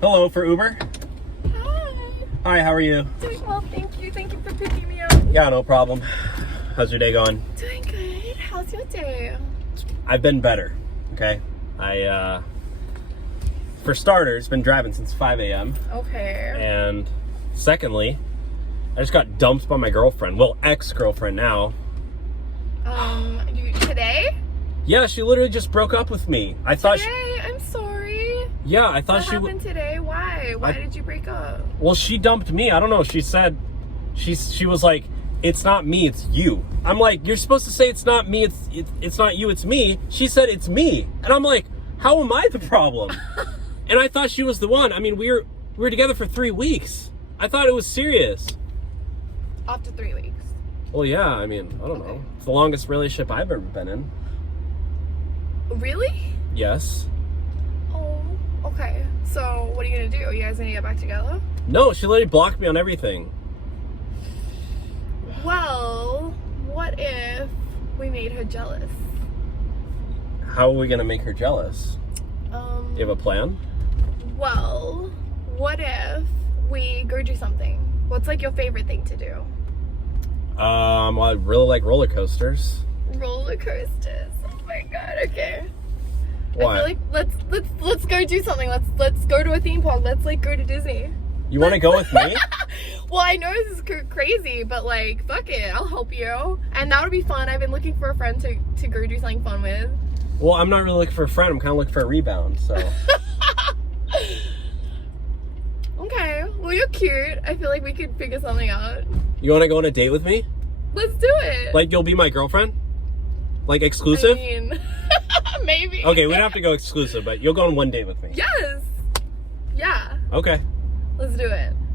Hello, for Uber? Hi. Hi, how are you? Doing well, thank you. Thank you for picking me up. Yeah, no problem. How's your day going? Doing good. How's your day? I've been better, okay? For starters, been driving since 5 a.m. Okay. And secondly, I just got dumped by my girlfriend. Well, ex-girlfriend now. Today? Yeah, she literally just broke up with me. I thought Today? I'm sorry. Yeah, I thought What happened today? Why? Why did you break up? Well, she dumped me. I don't know. She said, she was like, it's not me, it's you. I'm like, you're supposed to say it's not me, it's not you, it's me. She said it's me. And I'm like, how am I the problem? And I thought she was the one. I mean, we were together for 3 weeks. I thought it was serious. Up to 3 weeks. Well, yeah, I mean, I don't know. It's the longest relationship I've ever been in. Really? Yes. Oh, okay. So, what are you gonna do? You guys gonna get back together? No, she literally blocked me on everything. Well, what if we made her jealous? How are we gonna make her jealous? You have a plan? Well, what if we go do something? What's like your favorite thing to do? Well, I really like roller coasters. Roller coasters. Oh my god. Okay. Why? I feel like let's go do something. Let's go to a theme park. Let's like go to Disney. You want to go with me? Well, I know this is crazy, but like, fuck it, I'll help you. And that would be fun. I've been looking for a friend to go do something fun with. Well, I'm not really looking for a friend. I'm kind of looking for a rebound, so. Okay. Well, you're cute. I feel like we could figure something out. You want to go on a date with me? Let's do it. Like, you'll be my girlfriend? Like, exclusive? I mean, maybe. Okay, we don't have to go exclusive, but you'll go on one date with me. Yes. Yeah. Okay. Let's do it.